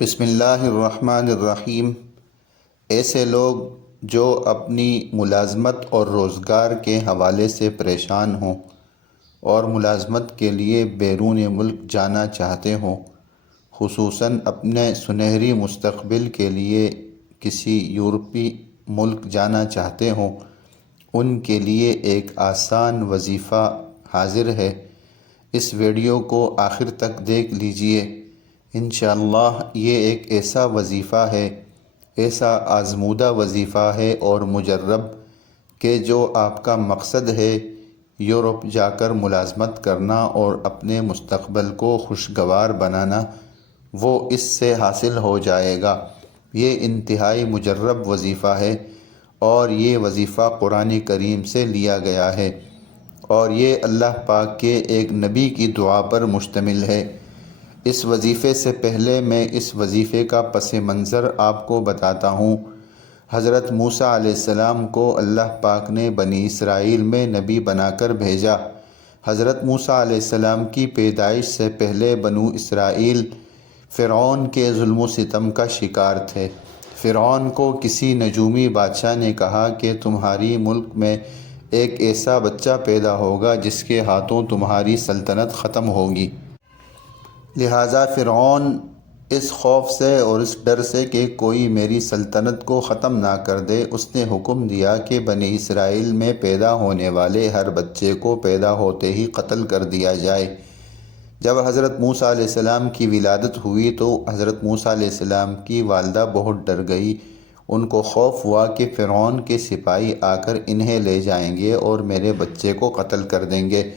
بسم اللہ الرحمن الرحیم۔ ایسے لوگ جو اپنی ملازمت اور روزگار کے حوالے سے پریشان ہوں اور ملازمت کے لیے بیرون ملک جانا چاہتے ہوں، خصوصاً اپنے سنہری مستقبل کے لیے کسی یورپی ملک جانا چاہتے ہوں، ان کے لیے ایک آسان وظیفہ حاضر ہے۔ اس ویڈیو کو آخر تک دیکھ لیجئے۔ انشاءاللہ یہ ایک ایسا وظیفہ ہے، ایسا آزمودہ وظیفہ ہے اور مجرب، کہ جو آپ کا مقصد ہے یورپ جا کر ملازمت کرنا اور اپنے مستقبل کو خوشگوار بنانا، وہ اس سے حاصل ہو جائے گا۔ یہ انتہائی مجرب وظیفہ ہے اور یہ وظیفہ قرآن کریم سے لیا گیا ہے اور یہ اللہ پاک کے ایک نبی کی دعا پر مشتمل ہے۔ اس وظیفے سے پہلے میں اس وظیفے کا پس منظر آپ کو بتاتا ہوں۔ حضرت موسیٰ علیہ السلام کو اللہ پاک نے بنی اسرائیل میں نبی بنا کر بھیجا۔ حضرت موسیٰ علیہ السلام کی پیدائش سے پہلے بنو اسرائیل فرعون کے ظلم و ستم کا شکار تھے۔ فرعون کو کسی نجومی بادشاہ نے کہا کہ تمہاری ملک میں ایک ایسا بچہ پیدا ہوگا جس کے ہاتھوں تمہاری سلطنت ختم ہوگی۔ لہٰذا فرعون اس خوف سے اور اس ڈر سے کہ کوئی میری سلطنت کو ختم نہ کر دے، اس نے حکم دیا کہ بنی اسرائیل میں پیدا ہونے والے ہر بچے کو پیدا ہوتے ہی قتل کر دیا جائے۔ جب حضرت موسیٰ علیہ السلام کی ولادت ہوئی تو حضرت موسیٰ علیہ السلام کی والدہ بہت ڈر گئی۔ ان کو خوف ہوا کہ فرعون کے سپاہی آ کر انہیں لے جائیں گے اور میرے بچے کو قتل کر دیں گے۔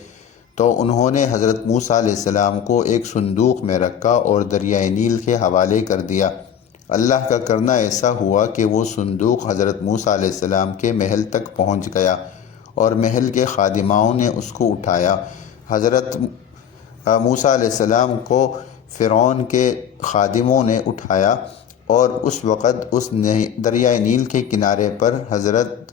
تو انہوں نے حضرت موسیٰ علیہ السلام کو ایک صندوق میں رکھا اور دریائے نیل کے حوالے کر دیا۔ اللہ کا کرنا ایسا ہوا کہ وہ صندوق حضرت موسیٰ علیہ السلام کے محل تک پہنچ گیا اور محل کے خادماؤں نے اس کو اٹھایا۔ حضرت موسیٰ علیہ السلام کو فرعون کے خادموں نے اٹھایا اور اس وقت اس دریائے نیل کے کنارے پر حضرت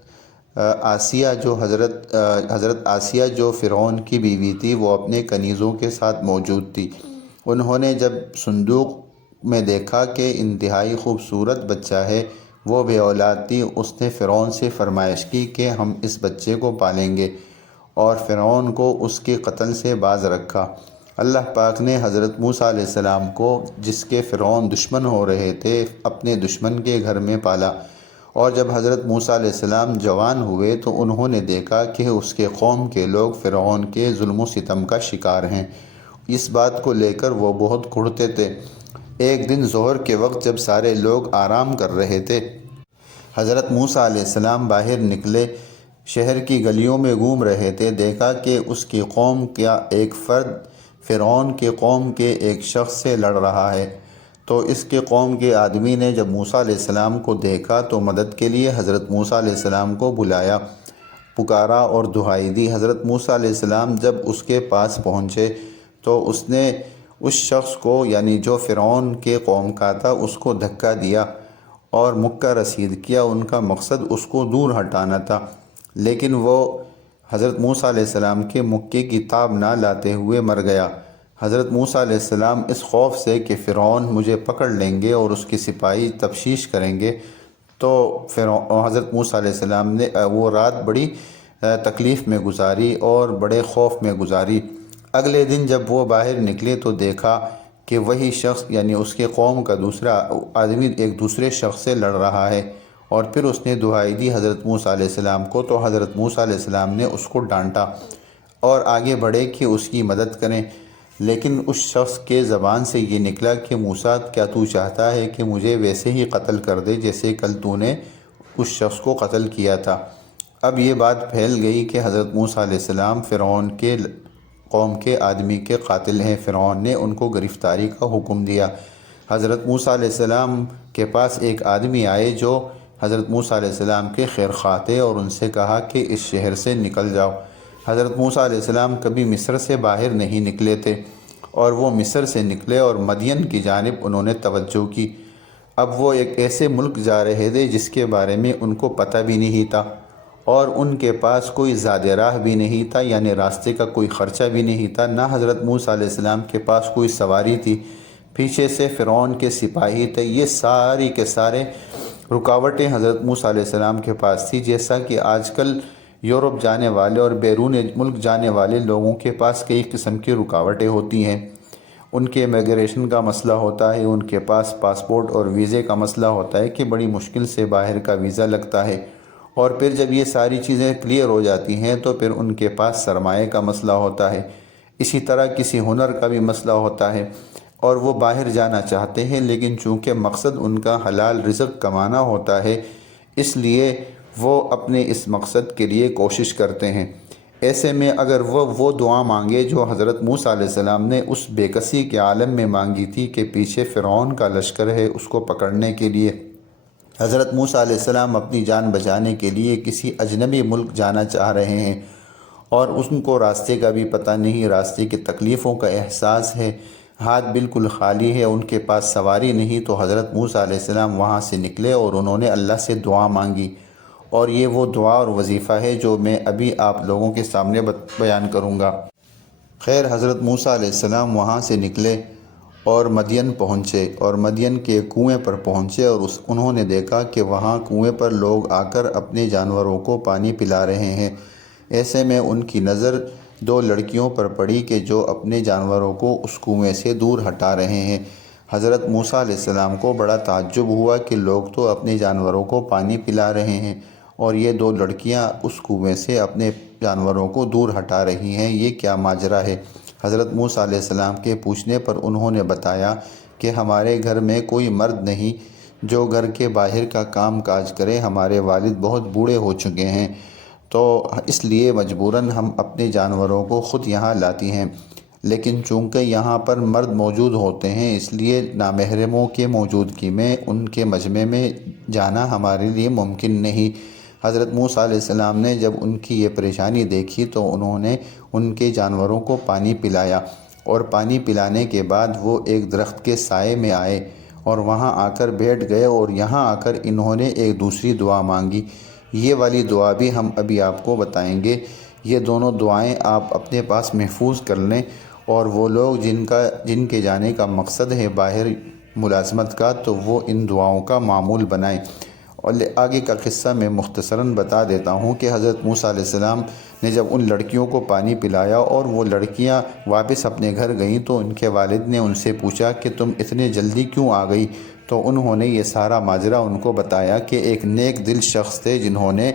آسیہ جو فرعون کی بیوی تھی، وہ اپنے کنیزوں کے ساتھ موجود تھی۔ انہوں نے جب صندوق میں دیکھا کہ انتہائی خوبصورت بچہ ہے، وہ بے اولاد تھی، اس نے فرعون سے فرمائش کی کہ ہم اس بچے کو پالیں گے، اور فرعون کو اس کے قتل سے باز رکھا۔ اللہ پاک نے حضرت موسیٰ علیہ السلام کو، جس کے فرعون دشمن ہو رہے تھے، اپنے دشمن کے گھر میں پالا، اور جب حضرت موسیٰ علیہ السلام جوان ہوئے تو انہوں نے دیکھا کہ اس کے قوم کے لوگ فرعون کے ظلم و ستم کا شکار ہیں۔ اس بات کو لے کر وہ بہت کڑھتے تھے۔ ایک دن ظہر کے وقت جب سارے لوگ آرام کر رہے تھے، حضرت موسیٰ علیہ السلام باہر نکلے، شہر کی گلیوں میں گھوم رہے تھے۔ دیکھا کہ اس کی قوم کا ایک فرد فرعون کے قوم کے ایک شخص سے لڑ رہا ہے۔ تو اس کے قوم کے آدمی نے جب موسیٰ علیہ السلام کو دیکھا تو مدد کے لیے حضرت موسیٰ علیہ السلام کو بلایا، پکارا اور دہائی دی۔ حضرت موسیٰ علیہ السلام جب اس کے پاس پہنچے تو اس نے اس شخص کو، یعنی جو فرعون کے قوم کا تھا، اس کو دھکا دیا اور مکہ رسید کیا۔ ان کا مقصد اس کو دور ہٹانا تھا، لیکن وہ حضرت موسیٰ علیہ السلام کے مکے کی تاب نہ لاتے ہوئے مر گیا۔ حضرت موسیٰ علیہ السلام اس خوف سے کہ فرعون مجھے پکڑ لیں گے اور اس کے سپاہی تفتیش کریں گے، تو حضرت موسیٰ علیہ السلام نے وہ رات بڑی تکلیف میں گزاری اور بڑے خوف میں گزاری۔ اگلے دن جب وہ باہر نکلے تو دیکھا کہ وہی شخص، یعنی اس کے قوم کا دوسرا آدمی، ایک دوسرے شخص سے لڑ رہا ہے، اور پھر اس نے دہائی دی حضرت موسیٰ علیہ السلام کو۔ تو حضرت موسیٰ علیہ السلام نے اس کو ڈانٹا اور آگے بڑھے کہ اس کی مدد کریں، لیکن اس شخص کے زبان سے یہ نکلا کہ موسیٰ، کیا تو چاہتا ہے کہ مجھے ویسے ہی قتل کر دے جیسے کل تو نے اس شخص کو قتل کیا تھا؟ اب یہ بات پھیل گئی کہ حضرت موسیٰ علیہ السلام فرعون کے قوم کے آدمی کے قاتل ہیں۔ فرعون نے ان کو گرفتاری کا حکم دیا۔ حضرت موسیٰ علیہ السلام کے پاس ایک آدمی آئے جو حضرت موسیٰ علیہ السلام کے خیر خواہ تھے، اور ان سے کہا کہ اس شہر سے نکل جاؤ۔ حضرت موسیٰ علیہ السلام کبھی مصر سے باہر نہیں نکلے تھے، اور وہ مصر سے نکلے اور مدین کی جانب انہوں نے توجہ کی۔ اب وہ ایک ایسے ملک جا رہے تھے جس کے بارے میں ان کو پتہ بھی نہیں تھا، اور ان کے پاس کوئی زاد راہ بھی نہیں تھا، یعنی راستے کا کوئی خرچہ بھی نہیں تھا، نہ حضرت موسیٰ علیہ السلام کے پاس کوئی سواری تھی۔ پیچھے سے فرعون کے سپاہی تھے، یہ ساری کے سارے رکاوٹیں حضرت موسیٰ علیہ السلام کے پاس تھی، جیسا کہ آج کل یورپ جانے والے اور بیرون ملک جانے والے لوگوں کے پاس کئی قسم کی رکاوٹیں ہوتی ہیں۔ ان کے امیگریشن کا مسئلہ ہوتا ہے، ان کے پاس پاسپورٹ اور ویزے کا مسئلہ ہوتا ہے کہ بڑی مشکل سے باہر کا ویزا لگتا ہے، اور پھر جب یہ ساری چیزیں کلیئر ہو جاتی ہیں تو پھر ان کے پاس سرمایہ کا مسئلہ ہوتا ہے، اسی طرح کسی ہنر کا بھی مسئلہ ہوتا ہے، اور وہ باہر جانا چاہتے ہیں، لیکن چونکہ مقصد ان کا حلال رزق کمانا ہوتا ہے، اس لیے وہ اپنے اس مقصد کے لیے کوشش کرتے ہیں۔ ایسے میں اگر وہ دعا مانگے جو حضرت موسیٰ علیہ السلام نے اس بے کسی کے عالم میں مانگی تھی کہ پیچھے فرعون کا لشکر ہے، اس کو پکڑنے کے لیے حضرت موسیٰ علیہ السلام اپنی جان بچانے کے لیے کسی اجنبی ملک جانا چاہ رہے ہیں، اور ان کو راستے کا بھی پتہ نہیں، راستے کی تکلیفوں کا احساس ہے، ہاتھ بالکل خالی ہے، ان کے پاس سواری نہیں، تو حضرت موسیٰ علیہ السلام وہاں سے نکلے اور انہوں نے اللہ سے دعا مانگی، اور یہ وہ دعا اور وظیفہ ہے جو میں ابھی آپ لوگوں کے سامنے بیان کروں گا۔ خیر، حضرت موسیٰ علیہ السلام وہاں سے نکلے اور مدین پہنچے، اور مدین کے کنویں پر پہنچے، اور انہوں نے دیکھا کہ وہاں کنویں پر لوگ آ کر اپنے جانوروں کو پانی پلا رہے ہیں۔ ایسے میں ان کی نظر دو لڑکیوں پر پڑی کہ جو اپنے جانوروں کو اس کنویں سے دور ہٹا رہے ہیں۔ حضرت موسیٰ علیہ السلام کو بڑا تعجب ہوا کہ لوگ تو اپنے جانوروں کو پانی پلا رہے ہیں اور یہ دو لڑکیاں اس کنویں سے اپنے جانوروں کو دور ہٹا رہی ہیں، یہ کیا ماجرا ہے؟ حضرت موسیٰ علیہ السلام کے پوچھنے پر انہوں نے بتایا کہ ہمارے گھر میں کوئی مرد نہیں جو گھر کے باہر کا کام کاج کرے، ہمارے والد بہت بوڑھے ہو چکے ہیں، تو اس لیے مجبوراً ہم اپنے جانوروں کو خود یہاں لاتی ہیں، لیکن چونکہ یہاں پر مرد موجود ہوتے ہیں اس لیے نامحرموں کے موجودگی میں ان کے مجمع میں جانا ہمارے لیے ممکن نہیں۔ حضرت موسیٰ علیہ السلام نے جب ان کی یہ پریشانی دیکھی تو انہوں نے ان کے جانوروں کو پانی پلایا، اور پانی پلانے کے بعد وہ ایک درخت کے سائے میں آئے اور وہاں آ کر بیٹھ گئے، اور یہاں آ کر انہوں نے ایک دوسری دعا مانگی۔ یہ والی دعا بھی ہم ابھی آپ کو بتائیں گے۔ یہ دونوں دعائیں آپ اپنے پاس محفوظ کر لیں، اور وہ لوگ جن کے جانے کا مقصد ہے باہر ملازمت کا، تو وہ ان دعاؤں کا معمول بنائیں۔ اور آگے کا قصہ میں مختصراً بتا دیتا ہوں کہ حضرت موسیٰ علیہ السلام نے جب ان لڑکیوں کو پانی پلایا اور وہ لڑکیاں واپس اپنے گھر گئیں تو ان کے والد نے ان سے پوچھا کہ تم اتنے جلدی کیوں آ گئی؟ تو انہوں نے یہ سارا ماجرا ان کو بتایا کہ ایک نیک دل شخص تھے جنہوں نے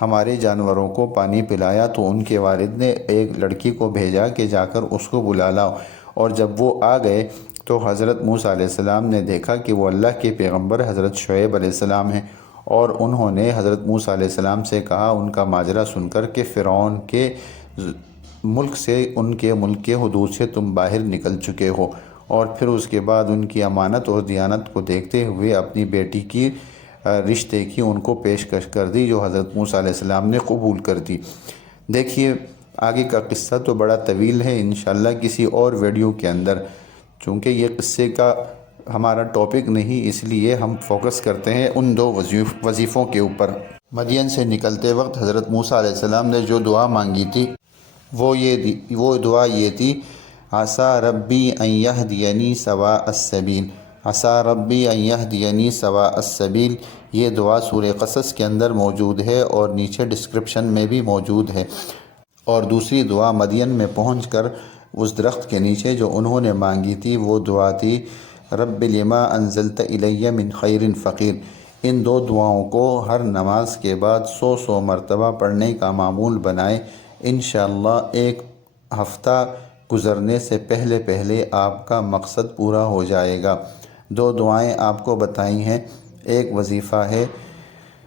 ہمارے جانوروں کو پانی پلایا، تو ان کے والد نے ایک لڑکی کو بھیجا کہ جا کر اس کو بلا لاؤ، اور جب وہ آ گئے تو حضرت موسیٰ علیہ السلام نے دیکھا کہ وہ اللہ کے پیغمبر حضرت شعیب علیہ السلام ہیں، اور انہوں نے حضرت موسیٰ علیہ السلام سے کہا ان کا ماجرا سن کر کہ فرعون کے ملک سے، ان کے ملک کے حدود سے تم باہر نکل چکے ہو، اور پھر اس کے بعد ان کی امانت اور دیانت کو دیکھتے ہوئے اپنی بیٹی کی رشتے کی ان کو پیشکش کر دی، جو حضرت موسیٰ علیہ السلام نے قبول کر دی۔ دیکھیے آگے کا قصہ تو بڑا طویل ہے، انشاءاللہ کسی اور ویڈیو کے اندر، چونکہ یہ قصے کا ہمارا ٹاپک نہیں، اس لیے ہم فوکس کرتے ہیں ان دو وظیفوں کے اوپر۔ مدین سے نکلتے وقت حضرت موسیٰ علیہ السلام نے جو دعا مانگی تھی وہ دعا یہ تھی: عسیٰ ربی ان یہدینی سواء السبیل، عسیٰ ربی ان یہدینی سواء السبیل۔ یہ دعا سورہ قصص کے اندر موجود ہے اور نیچے ڈسکرپشن میں بھی موجود ہے۔ اور دوسری دعا مدین میں پہنچ کر اس درخت کے نیچے جو انہوں نے مانگی تھی وہ دعا تھی: رب لما انزلت الی من خیر فقیر۔ ان دو دعاؤں کو ہر نماز کے بعد 100 مرتبہ پڑھنے کا معمول بنائیں، انشاءاللہ ایک ہفتہ گزرنے سے پہلے آپ کا مقصد پورا ہو جائے گا۔ دو دعائیں آپ کو بتائی ہیں، ایک وظیفہ ہے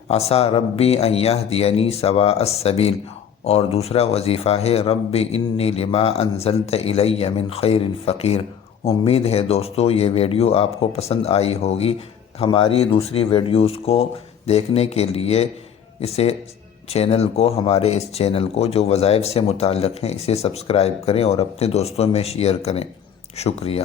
عسیٰ ربی ان یہدینی سواء السبیل، اور دوسرا وظیفہ ہے رب انی لما انزلت الی من خیر فقیر۔ امید ہے دوستو یہ ویڈیو آپ کو پسند آئی ہوگی۔ ہماری دوسری ویڈیوز کو دیکھنے کے لیے ہمارے اس چینل کو جو وظائف سے متعلق ہیں اسے سبسکرائب کریں اور اپنے دوستوں میں شیئر کریں۔ شکریہ۔